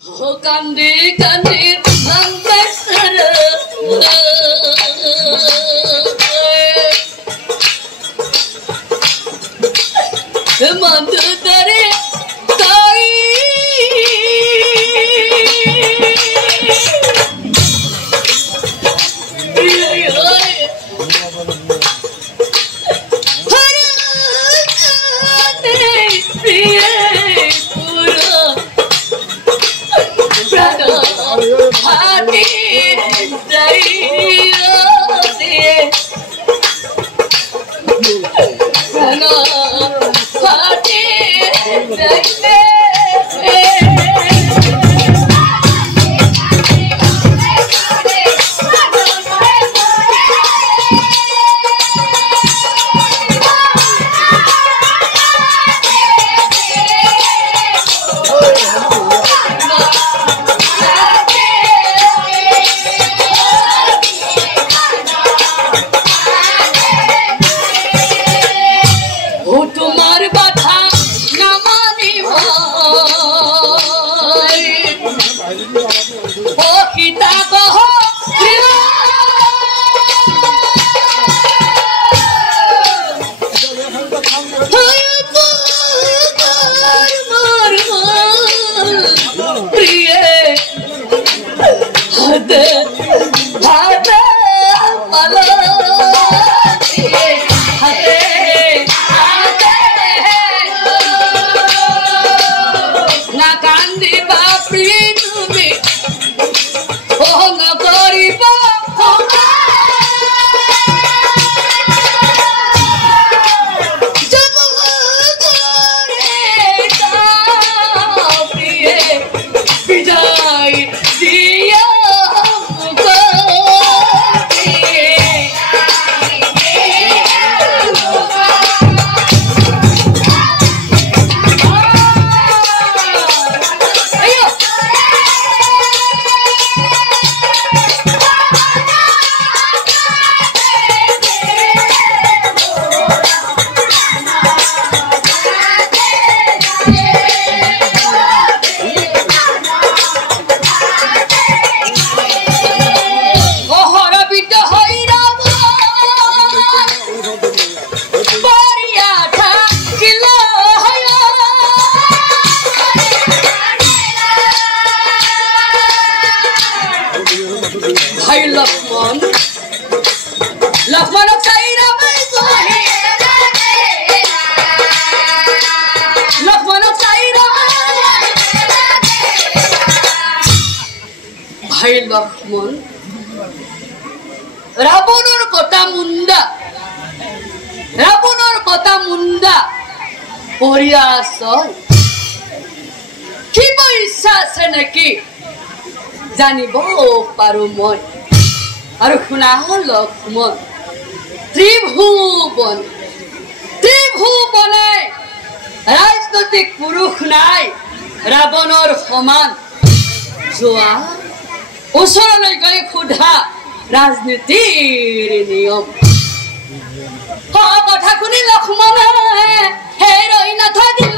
কান্দে কান্দে মন্দৰে তাই লক্ষ্মণ ৰাবণেৰ কথা মুন্দা পড়িয়া আসল কি ইচ্ছা আছে নাকি জানিব পাৰো মই আৰু শুনা লক্ষ্মণ ত্ৰিভুৱনে ৰাজনৈতিক পুৰুষ নাই ৰাৱণৰ সমান যোৱা ওচৰলৈ গৈ সোধা ৰাজনীতিৰ নিয়ম কথা শুনি লক্ষ্মণে হে ৰৈ নাথাকিল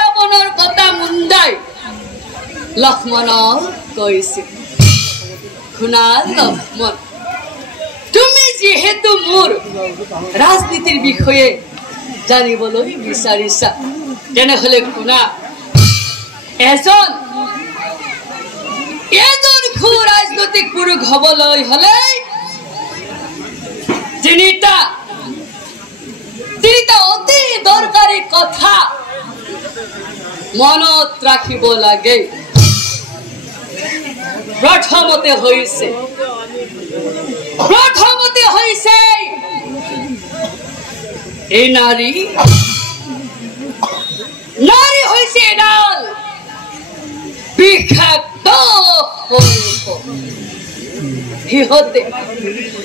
ৰাৱণৰ কথা মুন্দা লক্ষ্মণক কৈছে শুনা লক্ষ্মণ তুমি যিহেতু মোৰ ৰাজনীতিৰ বিষয়ে জানিবলৈ বিচাৰিছা তেনেহলে শুনা এজন ৰাজনৈতিক পুৰুষ হবলৈ হলে তিনিটা অতি দৰকাৰী কথা মনত ৰাখিব লাগে প্ৰথমতে হৈছে এই নাৰী হৈছে এডাল বিষাক্ত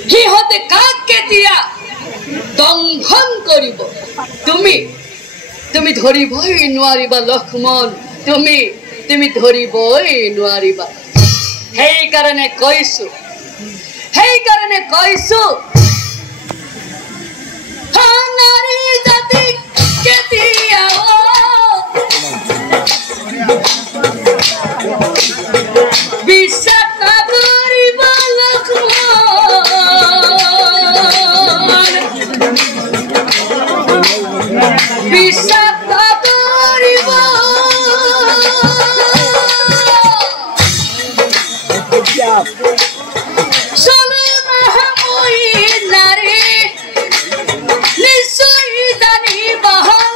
সিহঁতে কাক কেতিয়া দংশন কৰিব তুমি ধৰিবই নোৱাৰিবা লক্ষ্মণ তুমি ধৰিবই নোৱাৰিবা সেইকাৰণে কৈছো নাৰী জাতি কেতিয়াও বিশ্বাস নকৰিব লক্ষ্মণ বিশ্বাস নকৰিব চলো নহয় নাৰী নিশ্চয় জানিব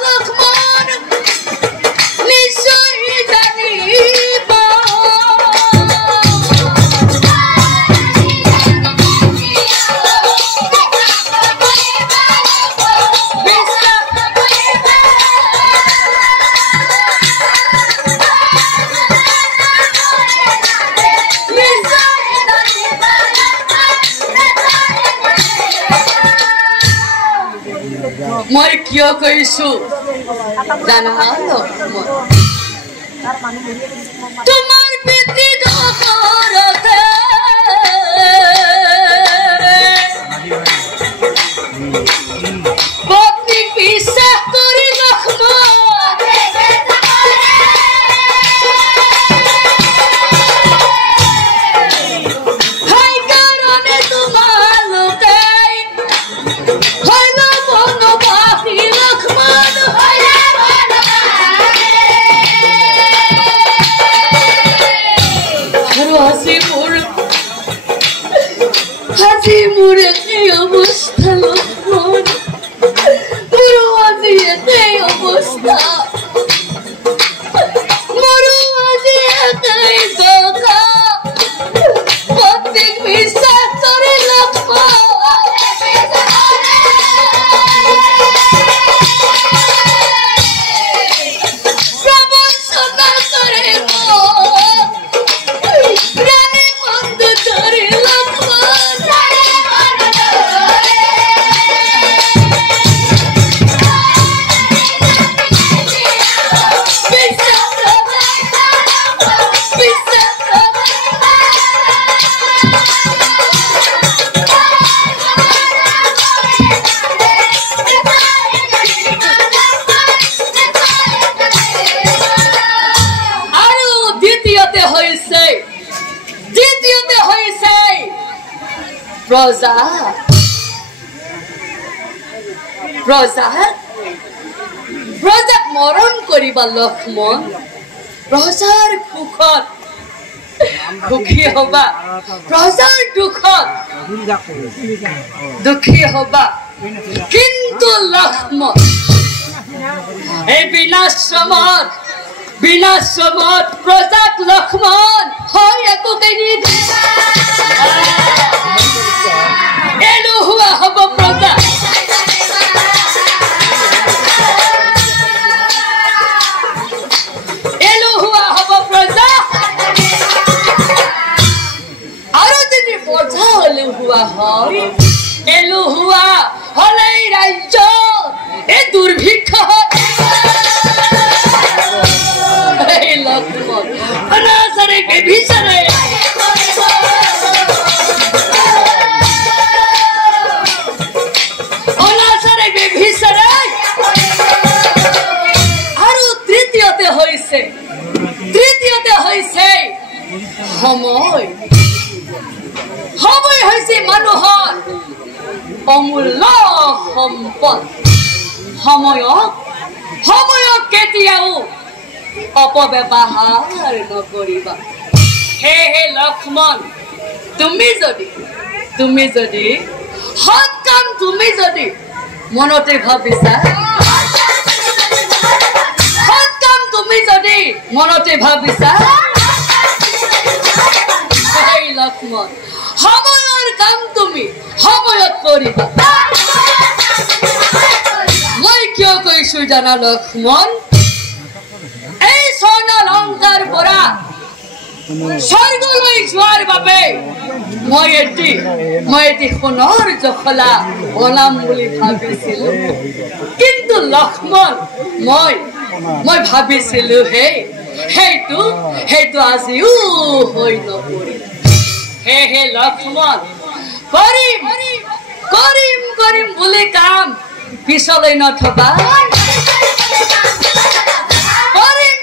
লক্ষ্মণ নিশ্চয় জানিব মই কিয় কৈছো জানা তোমাৰ পিতৃ দশৰথে পত্নীক বিশ্বাস কৰি লক্ষ্মণ সেইকাৰণে তোমালোকে আজি মোৰ এই অৱস্থা লক্ষ্মণ মোৰো আজি একেই অৱস্থা মোৰো আজি একেই দশা পত্নীক বিশ্বাস কৰি লক্ষ্মণ প্ৰবঞ্চনা কৰে প্রাণী বন্ধ করে লক্ষ্মণ প্রজাক মরণ করিবা লক্ষ্মণ প্রজার সুখত সুখী হবা প্রজার দুখত দুখী হবা কিন্তু লক্ষ্মণ এই বিনাশ্রমত প্রজাক লক্ষ্মণ হয় একোকে এলুহুৱা হব প্ৰজা এলুহুৱা হব প্ৰজা আৰু যদি প্ৰজা এলুহুৱা হয় এলুহুৱা হলেই ৰাজ্য এই দুৰ্ভিক্ষ এই লক্ষ্মণ অনাচাৰে বেভিচাৰে আৰু তৃতীয়তে হৈছে সময় হৈছে মানুহৰ অমূল্য সম্পদ সময়ক কেতিয়াও অপব্যৱহাৰ নকৰিবা হে লক্ষ্মণ তুমি যদি সৎ কাম তুমি যদি মনতে ভাবিছা সৎ কাম তুমি যদি মনতে ভাবিছা সেই লক্ষ্মণ সময়ৰ কাম তুমি সময়ত কৰিবা মই কিয় কৈছো জানা লক্ষ্মণ এই স্বৰ্ণ অলংকাৰ পৰা স্বৰ্গলৈ যোৱাৰ বাবে মই এটি সোণৰ জখলা বনাম বুলি ভাবিছিলো, কিন্তু লক্ষ্মণ মই ভাবিছিলো সেইটো আজিও হৈ নপৰিল। হে লক্ষ্মণ, কৰিম বুলি কাম পিছলৈ নথবা,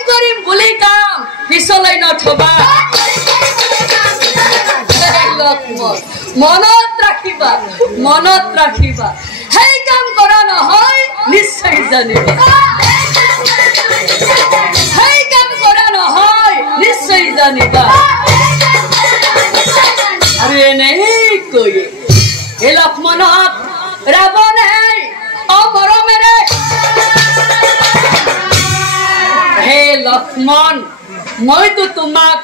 কৰিম বুলি কাম পিছলৈ নথবা। লক্ষ্মণ, মনত ৰাখিবা সেই কাম কৰা নহয় নিশ্চয় জানিবা, সেই কাম কৰা নহয় নিশ্চয় জানিবা। আৰু এনেই কৈ এই লক্ষ্মণক ৰাৱণে অমৰমেৰে, হে লক্ষ্মণ, মইতো তোমাক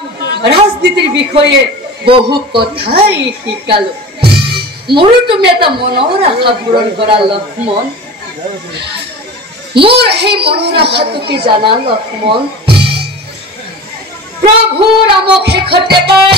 ৰাজনীতিৰ বিষয়ে বহু কথাই শিকালো, মোৰো তুমি এটা মনৰ আশা পূৰণ কৰা লক্ষ্মণ। মোৰ সেই মনৰ আশাটো কি জানা লক্ষ্মণ? প্ৰভু ৰামক শেষতে পাই